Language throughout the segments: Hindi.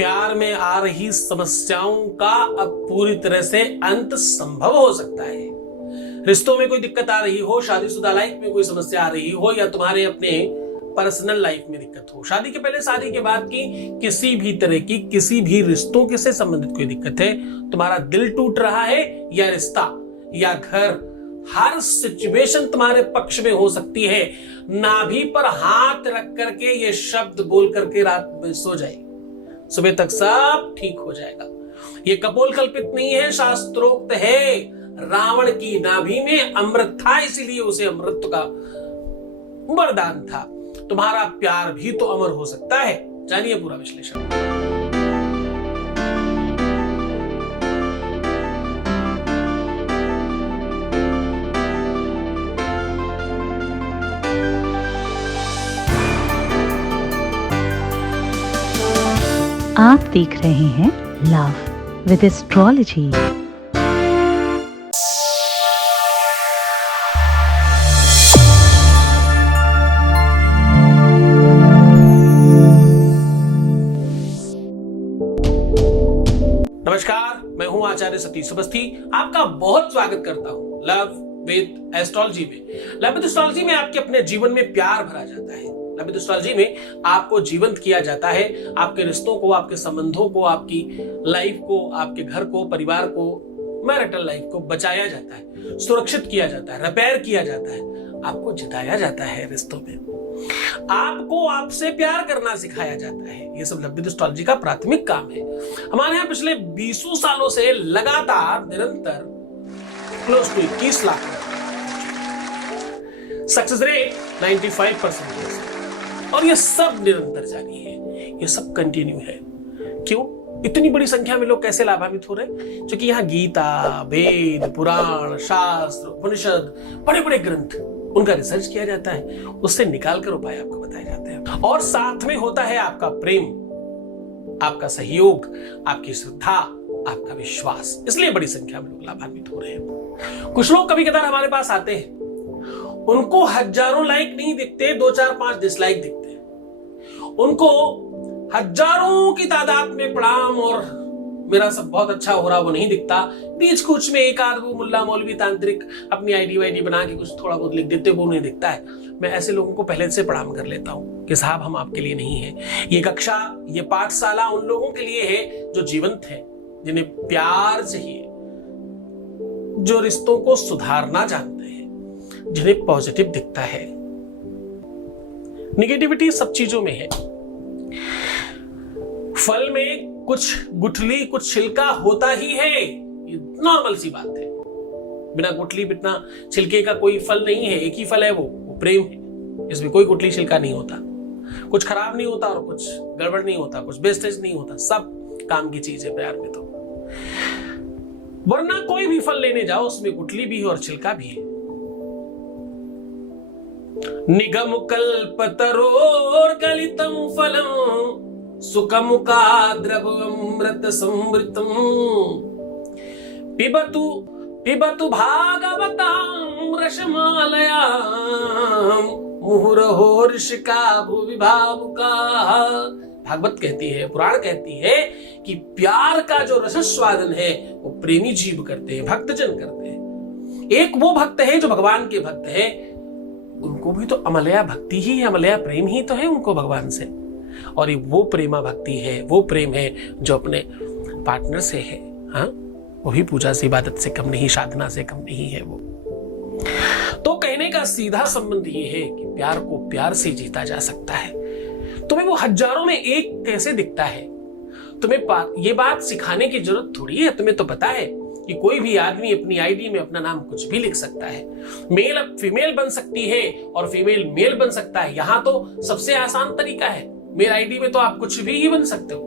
प्यार में आ रही समस्याओं का अब पूरी तरह से अंत संभव हो सकता है। रिश्तों में कोई दिक्कत आ रही हो, शादीशुदा लाइफ में कोई समस्या आ रही हो, या तुम्हारे अपने पर्सनल लाइफ में दिक्कत हो, शादी के पहले शादी के बाद की किसी भी तरह की किसी भी रिश्तों के से संबंधित कोई दिक्कत है, तुम्हारा दिल टूट रहा है या रिश्ता या घर, हर सिचुएशन तुम्हारे पक्ष में हो सकती है। नाभि पर हाथ रख करके ये शब्द बोल करके रात में सो जाए, सुबह तक सब ठीक हो जाएगा। ये कपोल कल्पित नहीं है, शास्त्रोक्त है। रावण की नाभि में अमृत था, इसीलिए उसे अमृत का वरदान था। तुम्हारा प्यार भी तो अमर हो सकता है। जानिए पूरा विश्लेषण। आप देख रहे हैं लव विद एस्ट्रोलॉजी। नमस्कार, मैं हूं आचार्य सतीश अवस्थी। आपका बहुत स्वागत करता हूं लव विद एस्ट्रोलॉजी में। लव विद एस्ट्रोलॉजी में आपके अपने जीवन में प्यार भरा जाता है। लव विद एस्ट्रोलॉजी में आपको जीवंत किया जाता है। आपके रिश्तों को, आपके संबंधों को, आपकी लाइफ को, आपके घर को, परिवार को, मैरिटल लाइफ को बचाया जाता है, सुरक्षित किया जाता है, रिपेयर किया जाता है, आपको जिताया जाता है रिश्तों में। आपको आपसे प्यार करना सिखाया जाता है। ये सब लव विद एस्ट्रोलॉजी का प्राथमिक काम है। हमारे यहाँ पिछले 20 सालों से लगातार निरंतर close to 21 lakh success rate 95% और ये सब निरंतर जारी है, ये सब कंटिन्यू है। क्यों? इतनी बड़ी संख्या में लोग कैसे लाभान्वित हो रहे हैं? क्योंकि यहाँ गीता, वेद, पुराण, शास्त्र, उपनिषद, बड़े बड़े ग्रंथ, उनका रिसर्च किया जाता है, उससे निकालकर उपाय आपको बताए जाते हैं। और साथ में होता है आपका प्रेम, आपका सहयोग, आपकी श्रद्धा, आपका विश्वास। इसलिए बड़ी संख्या में लोग लाभान्वित हो रहे हैं। कुछ लोग कभी कभार हमारे पास आते हैं, उनको हजारों लाइक नहीं दिखते, 2 4 5 डिसलाइक दिखते हैं। उनको हजारों की तादाद में प्रणाम और मेरा सब बहुत अच्छा हो रहा वो नहीं दिखता। बीच कुछ में एक आध वो मुल्ला मौलवी तांत्रिक अपनी आईडी वाईडी बना के कुछ थोड़ा बहुत लिख देते, वो नहीं दिखता है। मैं ऐसे लोगों को पहले से प्रणाम कर लेता हूं कि साहब हम आपके लिए नहीं है। ये कक्षा, ये पाठशाला उन लोगों के लिए है जो जीवंत है, जिन्हें प्यार चाहिए, जो रिश्तों को सुधारना जानते हैं, जिन्हें पॉजिटिव दिखता है। निगेटिविटी सब चीजों में है। फल में कुछ गुठली कुछ छिलका होता ही है, ये नॉर्मल सी बात है। बिना गुठली बिना छिलके का कोई फल नहीं है, एक ही फल है, वो प्रेम है। इसमें कोई गुठली छिलका नहीं होता, कुछ खराब नहीं होता और कुछ गड़बड़ नहीं होता, कुछ वेस्टेज नहीं होता, सब काम की चीज है प्यार में। तो वरना कोई भी फल लेने जाओ उसमें गुठली भी है और छिलका भी है। निगम कल्पतरोर गलितम फलम सुखमुखा द्रवमृत संवृतम पिबतु पिबतु भागवतां रसमालयां मुहुरहो ऋषिका भुवि भावुका। भागवत कहती है, पुराण कहती है कि प्यार का जो रसस्वादन है वो प्रेमी जीव करते हैं, भक्तजन करते हैं। एक वो भक्त है जो भगवान के भक्त है, उनको भी तो अमलया भक्ति ही है, अमलया प्रेम ही तो है उनको भगवान से। और ये वो प्रेमा भक्ति है, वो प्रेम है जो अपने पार्टनर से है। हाँ, वो भी पूजा से, इबादत से कम नहीं, साधना से कम नहीं है वो। तो कहने का सीधा संबंध ये है कि प्यार को प्यार से जीता जा सकता है। तुम्हें वो हजारों में एक कैसे दिखता है, तुम्हें ये बात सिखाने की जरूरत थोड़ी है। तुम्हें तो पता है कि कोई भी आदमी अपनी आईडी में अपना नाम कुछ भी लिख सकता है। मेल अब फीमेल बन सकती है और फीमेल मेल बन सकता है। यहां तो सबसे आसान तरीका है। मेल आईडी में तो आप कुछ भी ही बन सकते हो।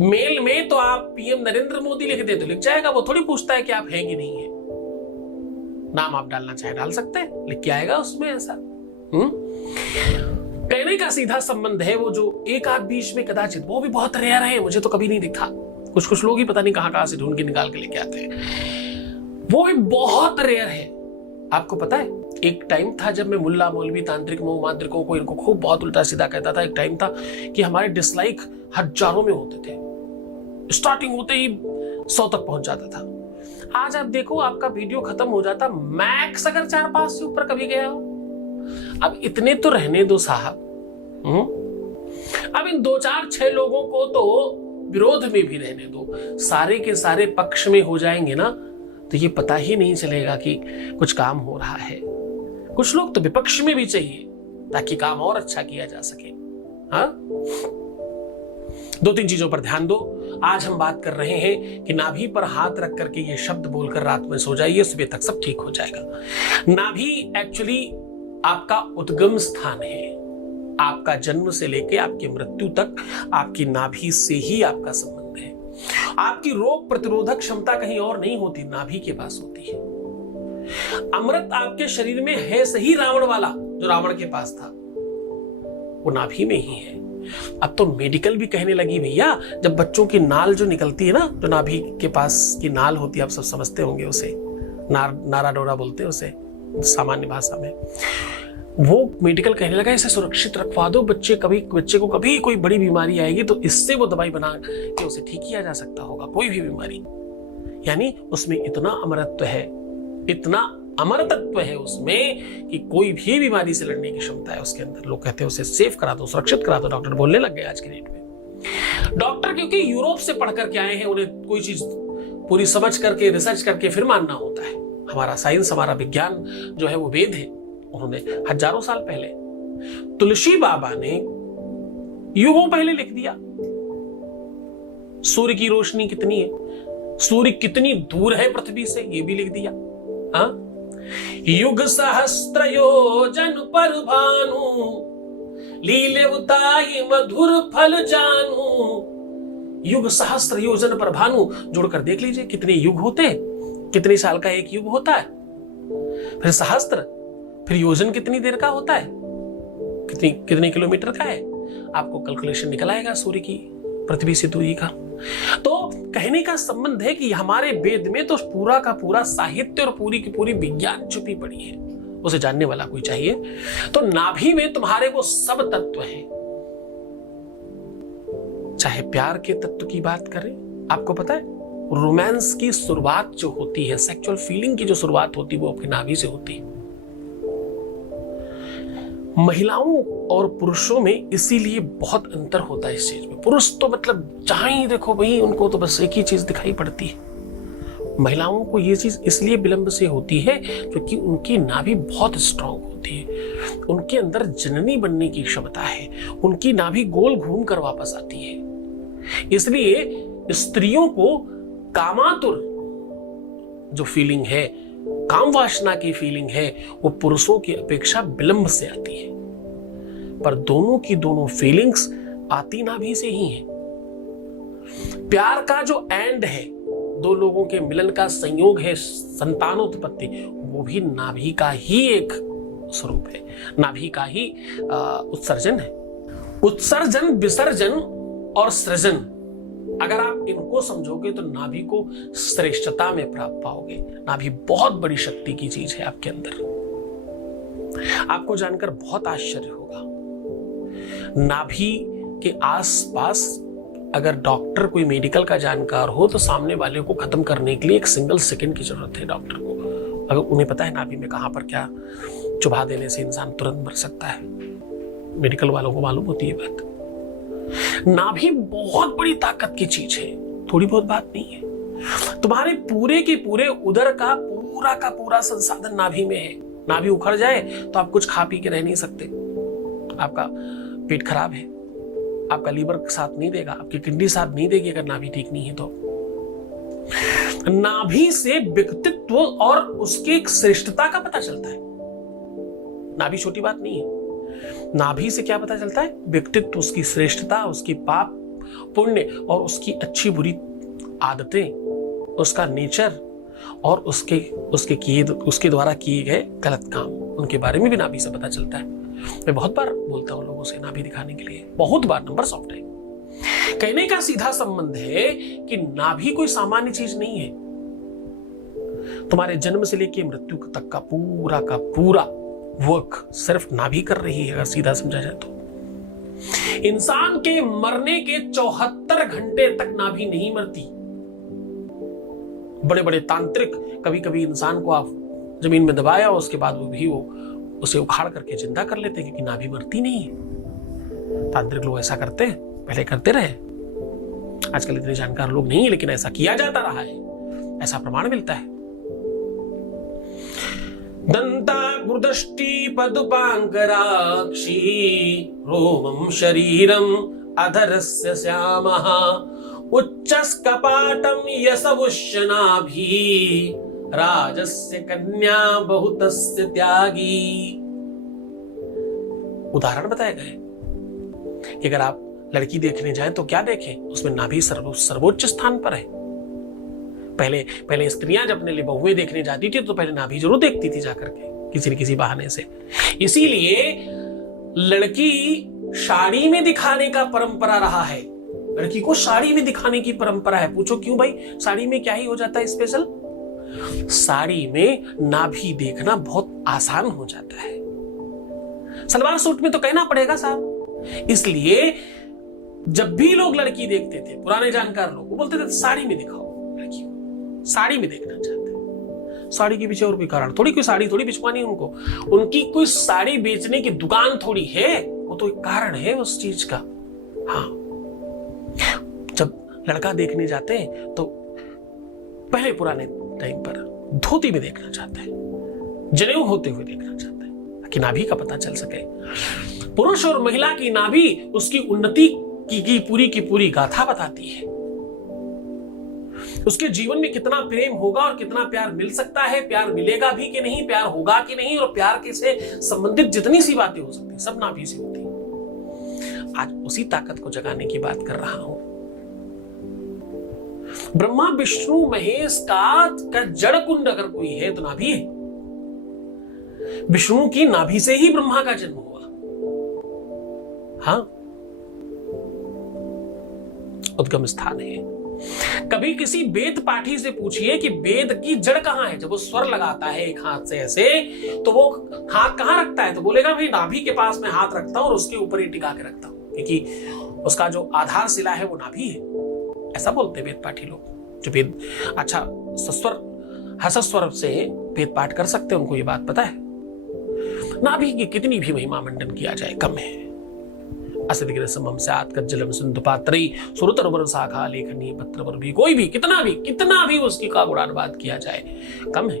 मेल में तो आप पीएम नरेंद्र मोदी लिख दे तो लिख जाएगा, वो थोड़ी पूछता है कि आप हैं कि नहीं है। नाम आप डालना चाहे डाल सकते हैं, लिख के आएगा उसमें ऐसा। कहने का सीधा संबंध है वो जो एक आध बीच में कदाचित, वो भी बहुत रेयर है, मुझे तो कभी नहीं दिखा। कुछ लोग ही पता नहीं कहां से ढूंढ के निकाल के लेके आते हैं, वो भी बहुत रेयर है। आपको पता है, एक टाइम था जब मैं मुल्ला मौलवी तांत्रिक मांत्रिकों को इनको खूब बहुत उल्टा सीधा कहता था। एक टाइम था कि हमारे डिसलाइक हजारों में होते थे, स्टार्टिंग होते ही 100 तक पहुंच जाता था। आज आप देखो, आपका वीडियो खत्म हो जाता मैक्स अगर 4-5 से ऊपर कभी गया हो। अब इतने तो रहने दो साहब। अब इन 2-4-6 लोगों को तो विरोध में भी रहने दो, सारे के सारे पक्ष में हो जाएंगे ना, तो ये पता ही नहीं चलेगा कि कुछ काम हो रहा है। कुछ लोग तो विपक्ष में भी चाहिए ताकि काम और अच्छा किया जा सके। हाँ, 2-3 चीजों पर ध्यान दो। आज हम बात कर रहे हैं कि नाभि पर हाथ रख करके ये शब्द बोलकर रात में सो जाइए, सुबह तक सब ठीक हो जाएगा। नाभि एक्चुअली आपका उद्गम स्थान है। आपका जन्म से लेके आपकी मृत्यु तक आपकी नाभि से ही आपका संबंध है। आपकी रोग प्रतिरोधक क्षमता कहीं और नहीं होती, नाभि के पास होती है। अमृत आपके शरीर में है सही, रावण वाला जो रावण के पास था वो नाभि में ही है। अब तो मेडिकल भी कहने लगी भैया, जब बच्चों की नाल जो निकलती है ना, जो नाभि के पास की नाल होती है, आप सब समझते होंगे उसे, नारा डोरा बोलते हैं उसे सामान्य भाषा में, वो मेडिकल कहने लगा इसे सुरक्षित रखवा दो, बच्चे को कभी कोई बड़ी बीमारी आएगी तो इससे वो दवाई बना के उसे ठीक किया जा सकता होगा, कोई भी बीमारी। यानी उसमें इतना अमरत्व है, इतना अमरतत्व है उसमें कि कोई भी बीमारी से लड़ने की क्षमता है उसके अंदर। लोग कहते हैं उसे सेफ करा दो, सुरक्षित करा दो, डॉक्टर बोलने लग गए आज के डेट में। डॉक्टर क्योंकि यूरोप से पढ़ करके आए हैं, उन्हें कोई चीज पूरी समझ करके रिसर्च करके फिर मानना होता है। हमारा साइंस, हमारा विज्ञान जो है वो वेद है। उन्होंने हजारों साल पहले, तुलसी बाबा ने युगों पहले लिख दिया। सूर्य की रोशनी कितनी है, सूर्य कितनी दूर है पृथ्वी से, ये भी लिख दिया। हाँ, युग सहस्त्र योजन पर भानु, लीले उताई मधुर फल जानू। युग सहस्त्र योजन पर भानु, जोड़कर देख लीजिए कितने युग होते हैं, कितने साल का एक युग होता है, फिर सहस्त्र, फिर योजन कितनी देर का होता है, कितने किलोमीटर का है, आपको कैलकुलेशन निकल आएगा सूर्य की पृथ्वी से दूरी का। तो कहने का संबंध है कि हमारे वेद में तो पूरा का पूरा साहित्य और पूरी की पूरी विज्ञान छुपी पड़ी है, उसे जानने वाला कोई चाहिए। तो नाभि में तुम्हारे वो सब तत्व हैं। चाहे प्यार के तत्व की बात करें, आपको पता है रोमांस की शुरुआत जो होती है, सेक्सुअल फीलिंग की जो शुरुआत होती है, वो आपकी नाभि से होती है। महिलाओं और पुरुषों में इसीलिए बहुत अंतर होता है इस चीज में। पुरुष तो मतलब जहां ही देखो भाई उनको तो बस एक ही चीज दिखाई पड़ती है। महिलाओं को ये चीज इसलिए विलंब से होती है क्योंकि उनकी नाभि बहुत स्ट्रांग होती है, उनके अंदर जननी बनने की क्षमता है, उनकी नाभि गोल घूम कर वापस आती है। इसलिए स्त्रियों को कामातुर जो फीलिंग है, काम वासना की फीलिंग है, वो पुरुषों की अपेक्षा विलंब से आती है। पर दोनों की दोनों फीलिंग्स आती नाभि से ही है। प्यार का जो एंड है, दो लोगों के मिलन का संयोग है, संतानोत्पत्ति, वो भी नाभि का ही एक स्वरूप है, नाभि का ही उत्सर्जन है। उत्सर्जन, विसर्जन और सृजन, अगर आप इनको समझोगे तो नाभि को श्रेष्ठता में प्राप्त पाओगे। नाभि बहुत बड़ी शक्ति की चीज है आपके अंदर। आपको जानकर बहुत आश्चर्य होगा, नाभि के आसपास अगर डॉक्टर कोई मेडिकल का जानकार हो तो सामने वाले को खत्म करने के लिए 1 सिंगल सेकंड की जरूरत है डॉक्टर को। अगर उन्हें पता है नाभि में कहां पर क्या चुभा देने से इंसान तुरंत मर सकता है, मेडिकल वालों को मालूम होती है बात। नाभि बहुत बड़ी ताकत की चीज है, थोड़ी बहुत बात नहीं है। तुम्हारे पूरे के पूरे उदर का पूरा संसाधन नाभि में है। नाभि उखड़ जाए तो आप कुछ खा पी के रह नहीं सकते, आपका पेट खराब है, आपका लीवर साथ नहीं देगा, आपकी किडनी साथ नहीं देगी अगर नाभि ठीक नहीं है तो। नाभि से व्यक्तित्व और उसके श्रेष्ठता का पता चलता है। नाभि छोटी बात नहीं है। नाभि से क्या पता चलता है? व्यक्तित्व, उसकी श्रेष्ठता, उसकी पाप पुण्य और उसकी अच्छी बुरी आदतें, उसका नेचर और उसके द्वारा किए गए गलत काम, उनके बारे में भी नाभि से पता चलता है। मैं बहुत बार बोलता हूं लोगों से नाभि दिखाने के लिए, बहुत बार, नंबर सॉफ्ट है। कहने का सीधा संबंध है कि नाभि कोई सामान्य चीज नहीं है। तुम्हारे जन्म से लेकर मृत्यु तक का पूरा वर्क सिर्फ नाभि कर रही है, अगर सीधा समझा जाए तो। इंसान के मरने के 74 घंटे तक नाभि नहीं मरती। बड़े बड़े तांत्रिक कभी कभी इंसान को आप जमीन में दबाया, उसके बाद वो उसे उखाड़ करके जिंदा कर लेते, क्योंकि नाभि मरती नहीं है। तांत्रिक लोग ऐसा करते हैं, पहले करते रहे, आजकल इतने जानकार लोग नहीं है, लेकिन ऐसा किया जाता रहा है, ऐसा प्रमाण मिलता है। दंताग्रदष्टि पदुपांकराक्षी रोमं शरीरम अधरस्य श्यामः उच्चस्कपाटं यशवुष्यनाभि राजस्य कन्या बहुतस्य त्यागी। उदाहरण बताए गए कि अगर आप लड़की देखने जाएं तो क्या देखें, उसमें नाभि सर्वोच्च स्थान पर है। पहले स्त्रियां जब अपने लिए बहुएं देखने जाती थी तो पहले नाभि जरूर देखती थी जाकर के, किसी न किसी बहाने से। इसीलिए लड़की साड़ी में दिखाने का परंपरा रहा है, लड़की को साड़ी में दिखाने की परंपरा है। पूछो क्यों भाई, साड़ी में क्या ही हो जाता है स्पेशल? साड़ी में नाभि देखना बहुत आसान हो जाता है, सलवार सूट में तो कहना पड़ेगा साहब। इसलिए जब भी लोग लड़की देखते थे, पुराने जानकार लोग, वो बोलते थे साड़ी में दिखाओ लड़की को, साड़ी में देखना चाहते हैं। साड़ी के पीछे और कोई कारण थोड़ी, कोई साड़ी थोड़ी बिछवानी उनको, उनकी कोई साड़ी बेचने की दुकान थोड़ी है, वो तो एक कारण है उस चीज का। हाँ, जब लड़का देखने जाते हैं तो पहले पुराने टाइम पर धोती में देखना चाहते हैं, जनेऊ होते हुए देखना चाहते हैं, ताकि नाभि का पता चल सके। पुरुष और महिला की नाभि उसकी उन्नति की पूरी गाथा बताती है। उसके जीवन में कितना प्रेम होगा और कितना प्यार मिल सकता है, प्यार मिलेगा भी कि नहीं, प्यार होगा कि नहीं, और प्यार के से संबंधित जितनी सी बातें हो सकती हैं सब नाभि से होती है। आज उसी ताकत को जगाने की बात कर रहा हूं। ब्रह्मा विष्णु महेश का जड़ कुंड अगर कोई है तो नाभि है। विष्णु की नाभि से ही ब्रह्मा का जन्म हुआ। हाँ, उद्गम स्थान है। कभी किसी वेद पाठी से पूछिए कि वेद की जड़ कहां है। जब वो स्वर लगाता है एक हाथ से ऐसे, तो वो हाथ कहां रखता है? तो बोलेगा भाई नाभि के पास में हाथ रखता हूं और उसके ऊपर ही टिका के रखता हूं, क्योंकि उसका जो आधारशिला है वो नाभि है। ऐसा बोलते वेद पाठी लोग, जो वेद अच्छा सस्वर हसस्वर से वेद पाठ कर सकते हैं, उनको ये बात पता है। नाभि की कितनी भी महिमा मंडन किया जाए कम है। असदिग्र समम स्यात् कज्जलम सिंधु पात्रई सुरतरवर शाखा लेखनी पत्रवर भी, कोई भी कितना भी उसकी का गुणानुवाद किया जाए कम है।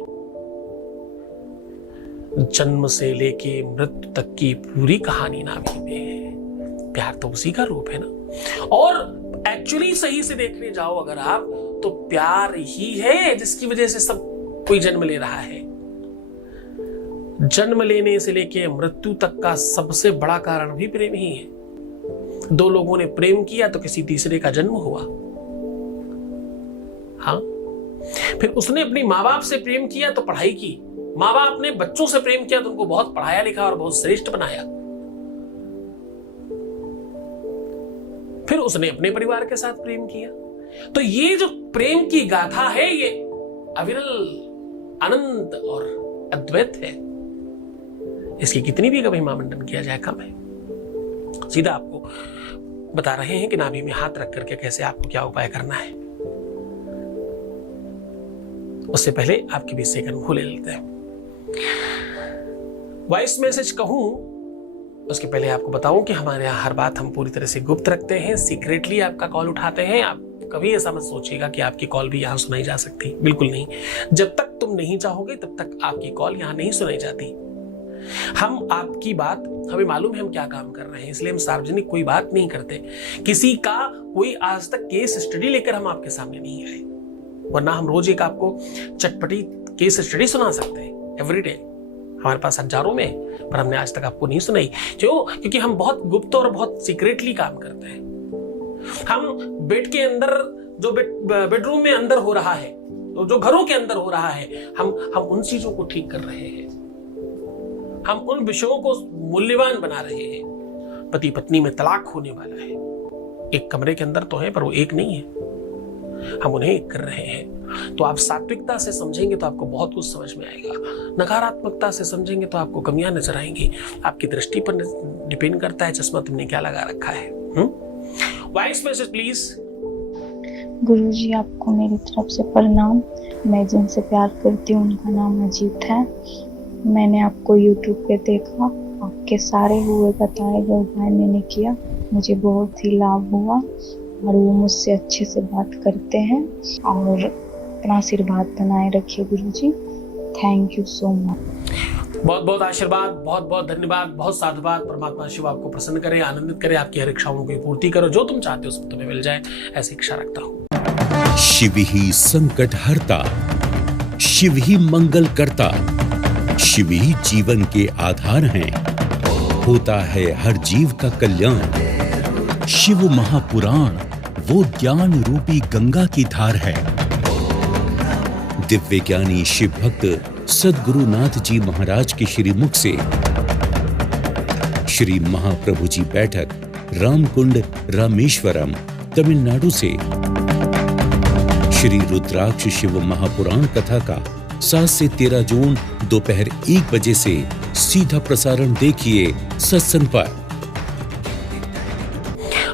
जन्म से लेके मृत्यु तक की पूरी कहानी नाभि में है। प्यार तो उसी का रूप है ना। और एक्चुअली सही से देखने जाओ अगर आप, तो प्यार ही है जिसकी वजह से सब कोई जन्म ले रहा है। जन्म लेने से लेके मृत्यु तक का सबसे बड़ा कारण भी प्रेम ही है। दो लोगों ने प्रेम किया तो किसी तीसरे का जन्म हुआ। हाँ, फिर उसने अपनी माँ बाप से प्रेम किया तो पढ़ाई की, माँ बाप ने बच्चों से प्रेम किया तो उनको बहुत पढ़ाया लिखा और बहुत श्रेष्ठ बनाया। फिर उसने अपने परिवार के साथ प्रेम किया। तो ये जो प्रेम की गाथा है, ये अविरल, अनंत और अद्वैत है। इसकी कितनी भी कभी महामंडन किया जाए कम है। सीधा आपको बता रहे हैं कि नाभि में हाथ रख करके कैसे आपको क्या उपाय करना है। उससे पहले आपके 20 सेकंड भूले लेते हैं। वॉइस मैसेज कहूं उसके पहले आपको बताऊं कि हमारे यहाँ हर बात हम पूरी तरह से गुप्त रखते हैं, सीक्रेटली आपका कॉल उठाते हैं। आप कभी ऐसा मत सोचिएगा कि आपकी कॉल भी यहाँ सुनाई जा सकती, बिल्कुल नहीं। जब तक तुम नहीं चाहोगे तब तक आपकी कॉल यहाँ नहीं सुनाई जाती। हम आपकी बात, हमें मालूम है हम क्या काम कर रहे हैं, इसलिए हम सार्वजनिक कोई बात नहीं करते। किसी का कोई आज तक केस स्टडी लेकर हम आपके सामने नहीं आए, वरना हम रोज एक आपको चटपटी केस स्टडी सुना सकते हैं एवरीडे। हमारे पास हजारों में, पर हमने आज तक आपको नहीं सुनाई। क्यों? क्योंकि हम बहुत गुप्त और बहुत सीक्रेटली काम करते हैं। हम बेड के अंदर, जो बेडरूम में अंदर हो रहा है, तो जो घरों के अंदर हो रहा है, हम उन चीजों को ठीक कर रहे हैं। हम उन विषयों को मूल्यवान बना रहे हैं। पति पत्नी में तलाक होने वाला है, एक कमरे के अंदर तो है पर वो एक नहीं है। हम उन्हें कर रहे हैं। तो आप सात्विकता से समझेंगे तो आपको बहुत कुछ समझ में आएगा, नकारात्मकता से समझेंगे तो आपको कमियां नजर आएंगी। आपकी दृष्टि पर डिपेंड करता है चश्मा तुमने क्या लगा रखा है। Voice message please. गुरुजी, आपको मेरी तरफ से प्रणाम। मैं जिनसे प्यार करती हूँ उनका नाम अजीत है। मैंने आपको YouTube पे देखा, आपके सारे हुए बताए गए उपाय मैंने किया, मुझे बहुत ही लाभ हुआ और वो मुझसे अच्छे से बात करते हैं और अपना आशीर्वाद बनाए रखिए गुरुजी। Thank you so much. बहुत बहुत आशीर्वाद, बहुत बहुत धन्यवाद, बहुत साधुवाद। परमात्मा शिव आपको प्रसन्न करे, आनंदित करे, आपकी हर इच्छाओं की पूर्ति करो, जो तुम चाहते हो सब तुम्हें मिल जाए, ऐसी इच्छा रखता हूँ। शिव ही संकट हरता, शिव ही मंगल करता, शिव ही जीवन के आधार हैं। होता है हर जीव का कल्याण। शिव महापुराण वो ज्ञान रूपी गंगा की धार है। दिव्य ज्ञानी शिव भक्त सद्गुरुनाथ जी महाराज के श्रीमुख से श्री महाप्रभु जी बैठक, रामकुंड, रामेश्वरम, तमिलनाडु से श्री रुद्राक्ष शिव महापुराण कथा का 7 से 13 जून दोपहर 1 बजे से सीधा प्रसारण देखिए सत्संग पर।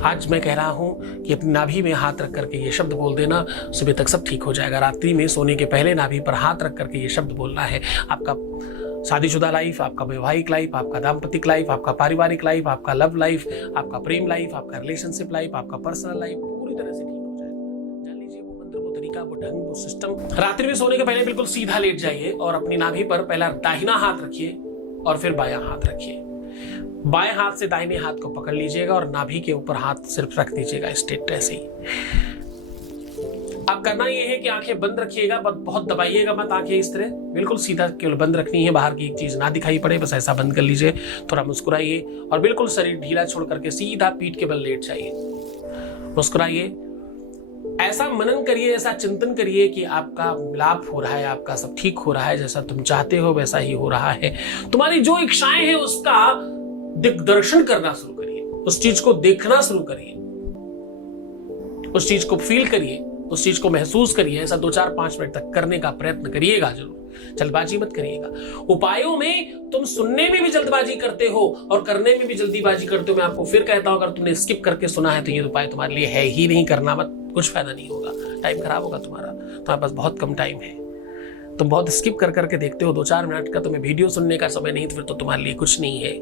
आज मैं कह रहा हूं कि अपनी नाभि में हाथ रख करके ये शब्द बोल देना, सुबह तक सब ठीक हो जाएगा। रात्रि में सोने के पहले नाभि पर हाथ रख करके ये शब्द बोलना है। आपका शादीशुदा लाइफ, आपका वैवाहिक लाइफ, आपका दाम्पतिक लाइफ, आपका पारिवारिक लाइफ, आपका लव लाइफ, आपका प्रेम लाइफ, आपका रिलेशनशिप लाइफ, आपका पर्सनल लाइफ पूरी तरह से ठीक हो जाएगा। जान लीजिए वो मंत्र, वो तरीका, वो ढंग, वो सिस्टम। रात्रि में सोने के पहले बिल्कुल सीधा लेट जाइए और अपनी नाभि पर पहला दाहिना हाथ रखिए और फिर बायां हाथ रखिए। बाएं हाथ से दाहिने हाथ को पकड़ लीजिएगा और नाभि के ऊपर हाथ सिर्फ रख दीजिएगा, स्ट्रेट ऐसे ही। अब करना यह है कि आंखें बंद रखिएगा, बहुत दबाइएगा मत आंखें, इस तरह बिल्कुल सीधा केवल बंद रखनी है, बाहर की एक चीज ना दिखाई पड़े, बस ऐसा बंद कर लीजिए। थोड़ा मुस्कुराइए और बिल्कुल शरीर ढीला छोड़ करके सीधा पीठ के बल लेट जाइए। मुस्कुराइए, ऐसा मनन करिए, ऐसा चिंतन करिए कि आपका मिलाप हो रहा है, आपका सब ठीक हो रहा है, जैसा तुम चाहते हो वैसा ही हो रहा है। तुम्हारी जो इच्छाएं हैं उसका दिग्दर्शन करना शुरू करिए, उस चीज को देखना शुरू करिए, उस चीज को फील करिए, उस चीज को महसूस करिए। ऐसा 2-4-5 मिनट तक करने का प्रयत्न करिएगा जरूर, जल्दबाजी मत करिएगा। उपायों में तुम सुनने में भी जल्दबाजी करते हो और करने में भी जल्दीबाजी करते हो। मैं आपको फिर कहता हूं, अगर तुमने स्किप करके सुना है तो ये उपाय तुम्हारे लिए है ही नहीं, करना मत, कुछ फायदा नहीं होगा, टाइम खराब होगा तुम्हारा। तुम्हारे पास बहुत कम टाइम है, तुम बहुत स्किप कर करके देखते हो। 2-4 मिनट का तुम्हें वीडियो सुनने का समय नहीं, तो फिर तो तुम्हारे लिए कुछ नहीं है,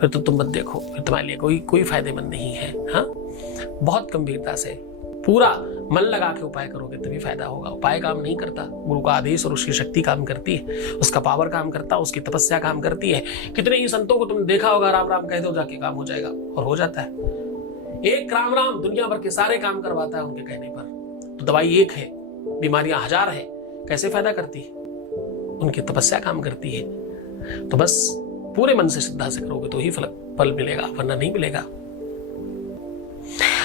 फिर तो तुम मत देखो, फिर तुम्हारे लिए कोई फायदेमंद नहीं है। हाँ, बहुत गंभीरता से पूरा मन लगा के उपाय करोगे तभी फायदा होगा। उपाय काम नहीं करता, गुरु का आदेश और उसकी शक्ति काम करती है, उसका पावर काम करता है, उसकी तपस्या काम करती है। कितने ही संतों को तुमने देखा होगा, राम राम कह दो जाके काम हो जाएगा, और हो जाता है। एक राम राम दुनिया भर के सारे काम करवाता है उनके कहने पर। तो दवाई एक है, बीमारियां 1000 है, कैसे फायदा करती है? उनकी तपस्या काम करती है। तो बस पूरे मन से श्रद्धा से करोगे तो ही फल मिलेगा, वरना नहीं मिलेगा।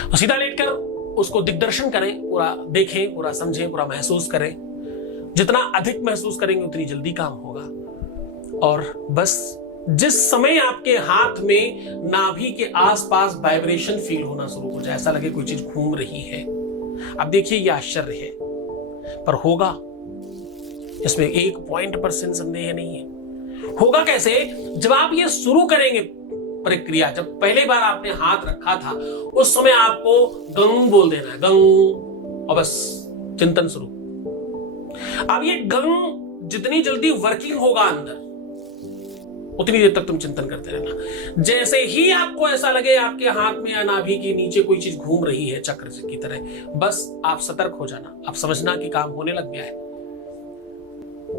तो सीधा लेटकर उसको दिग्दर्शन करें, पूरा देखें, पूरा समझें, पूरा महसूस करें। जितना अधिक महसूस करेंगे उतनी जल्दी काम होगा। और बस जिस समय आपके हाथ में नाभि के आसपास वाइब्रेशन फील होना शुरू हो जाए, ऐसा लगे कोई चीज घूम रही है, अब देखिए ये आश्चर्य है पर होगा, इसमें 1% संदेह नहीं है। होगा कैसे? जब आप ये शुरू करेंगे प्रक्रिया, जब पहले बार आपने हाथ रखा था उस समय आपको गंग बोल देना है, गंग, और बस चिंतन शुरू। अब ये गंग जितनी जल्दी वर्किंग होगा अंदर, उतनी देर तक तुम चिंतन करते रहना। जैसे ही आपको ऐसा लगे आपके हाथ में या नाभि के नीचे कोई चीज घूम रही है चक्र की तरह, बस आप सतर्क हो जाना, आप समझना कि काम होने लग गया है।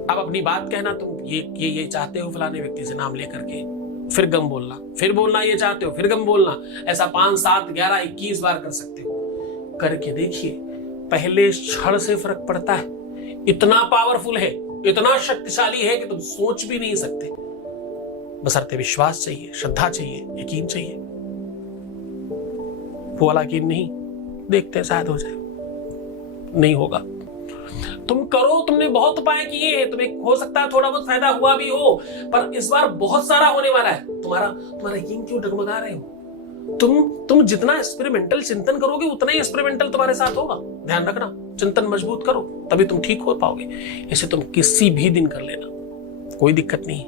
अब अपनी बात कहना, तुम ये चाहते हो फलाने व्यक्ति से, नाम लेकर के फिर गम बोलना, फिर बोलना ये चाहते हो, फिर गम बोलना, ऐसा 5, 7, 11, 21 बार कर सकते हो। करके देखिए, पहले क्षण से फर्क पड़ता है। इतना पावरफुल है, इतना शक्तिशाली है कि तुम सोच भी नहीं सकते। बशर्ते विश्वास चाहिए, श्रद्धा चाहिए, यकीन चाहिए। वो वाला यकीन नहीं, देखते शायद हो जाए, नहीं होगा। तुम करो, तुमने बहुत उपाय किए हैं, तुम्हें हो सकता है थोड़ा बहुत फायदा हुआ भी हो, पर इस बार बहुत सारा होने वाला है। तुम्हारा यकीन क्यों डगमगा रहे हो? तुम जितना एक्सपेरिमेंटल चिंतन करोगे उतना ही एक्सपेरिमेंटल तुम्हारे साथ होगा। ध्यान रखना, चिंतन मजबूत करो तभी तुम ठीक हो पाओगे। इसे तुम किसी भी दिन कर लेना, कोई दिक्कत नहीं,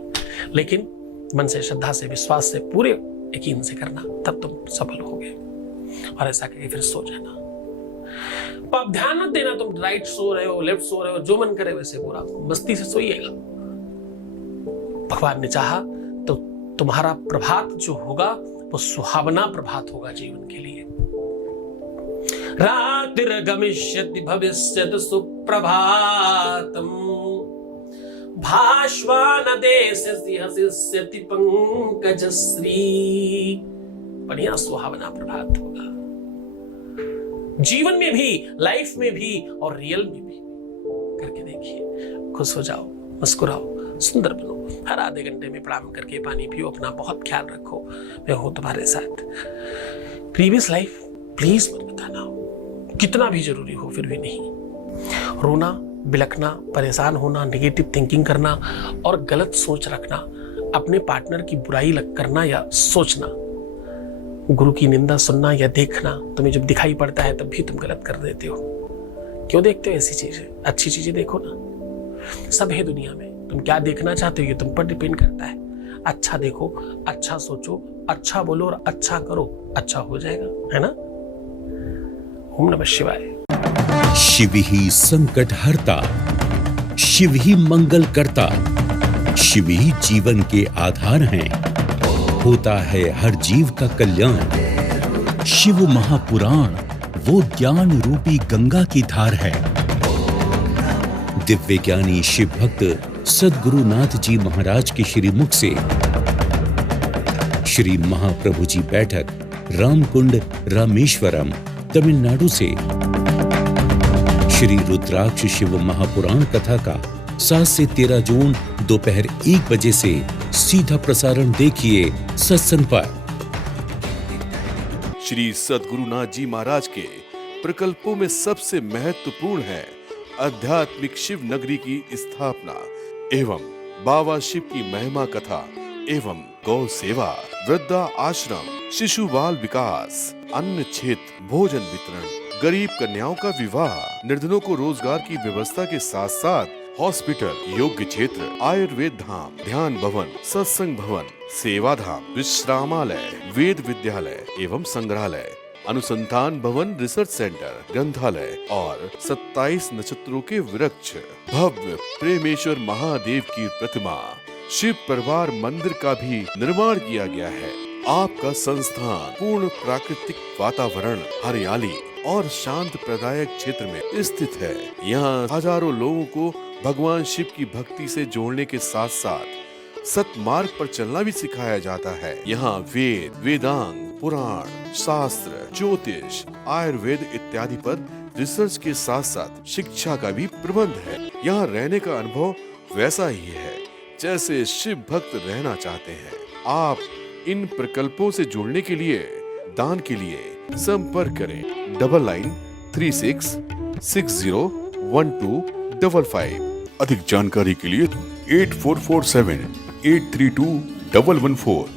लेकिन मन से, श्रद्धा से, विश्वास से, पूरे यकीन से करना, तब तुम सफल होगे। और ऐसा करके फिर सो जाना। अब ध्यान मत देना तुम राइट सो रहे हो, लेफ्ट सो रहे हो, जो मन करे वैसे पूरा मस्ती से सोइएगा। भगवान ने चाहा तो तुम्हारा प्रभात जो होगा वो सुहावना प्रभात होगा जीवन के लिए। रातिर्गमिष्यति भविष्यति सुप्रभातम् भास्वानदेशसि हसिष्यति पंकजश्री। बढ़िया सुहावना प्रभात होगा जीवन में भी, लाइफ में भी और रियल में भी। करके देखिए, खुश हो जाओ, मुस्कुराओ, सुंदर बनो। हर आधे घंटे में प्रणाम करके पानी पियो, अपना बहुत ख्याल रखो। मैं हूं तुम्हारे साथ। प्रीवियस लाइफ प्लीज मत बताना, कितना भी जरूरी हो फिर भी नहीं। रोना, बिलखना, परेशान होना, नेगेटिव थिंकिंग करना और गलत सोच रखना, अपने पार्टनर की बुराई करना या सोचना, गुरु की निंदा सुनना या देखना, तुम्हें जब दिखाई पड़ता है तब भी तुम गलत कर देते हो। क्यों देखते हो ऐसी चीजें? अच्छी चीजें देखो ना। सब है दुनिया में, तुम क्या देखना चाहते हो ये तुम पर डिपेंड करता है। अच्छा देखो, अच्छा सोचो, अच्छा बोलो और अच्छा करो, अच्छा हो जाएगा, है ना। ओम नमः शिवाय। शिव ही संकट हरता, शिव ही मंगल करता, शिव ही जीवन के आधार हैं। होता है हर जीव का कल्याण। शिव महापुराण वो ज्ञान रूपी गंगा की धार है। दिव्य ज्ञानी शिव भक्त सद्गुरुनाथ जी महाराज के श्रीमुख से श्री महाप्रभु जी बैठक, रामकुंड, रामेश्वरम, तमिलनाडु से श्री रुद्राक्ष शिव महापुराण कथा का 7 से 13 जून दोपहर 1 बजे से सीधा प्रसारण देखिए सत्संग पर। श्री सद्गुरुनाथ जी महाराज के प्रकल्पों में सबसे महत्वपूर्ण है आध्यात्मिक शिव नगरी की स्थापना एवं बाबा शिव की महिमा कथा एवं गौ सेवा, वृद्धा आश्रम, शिशु बाल विकास, अन्न क्षेत्र, भोजन वितरण, गरीब कन्याओं का विवाह, निर्धनों को रोजगार की व्यवस्था के साथ साथ हॉस्पिटल, योग्य क्षेत्र, आयुर्वेद धाम, ध्यान भवन, सत्संग भवन, सेवा धाम, विश्रामालय, वेद विद्यालय एवं संग्रहालय, अनुसंधान भवन, रिसर्च सेंटर, ग्रंथालय और 27 नक्षत्रों के वृक्ष, भव्य प्रेमेश्वर महादेव की प्रतिमा, शिव परिवार मंदिर का भी निर्माण किया गया है। आपका संस्थान पूर्ण प्राकृतिक वातावरण, हरियाली और शांत प्रदायक क्षेत्र में स्थित है। यहाँ हजारों लोगों को भगवान शिव की भक्ति से जोड़ने के साथ साथ सतमार्ग पर चलना भी सिखाया जाता है। यहाँ वेद, वेदांग, पुराण, शास्त्र, ज्योतिष, आयुर्वेद इत्यादि पर रिसर्च के साथ साथ शिक्षा का भी प्रबंध है। यहाँ रहने का अनुभव वैसा ही है जैसे शिव भक्त रहना चाहते हैं। आप इन प्रकल्पों से जुड़ने के लिए, दान के लिए संपर्क करें 9936601255। अधिक जानकारी के लिए 8447832114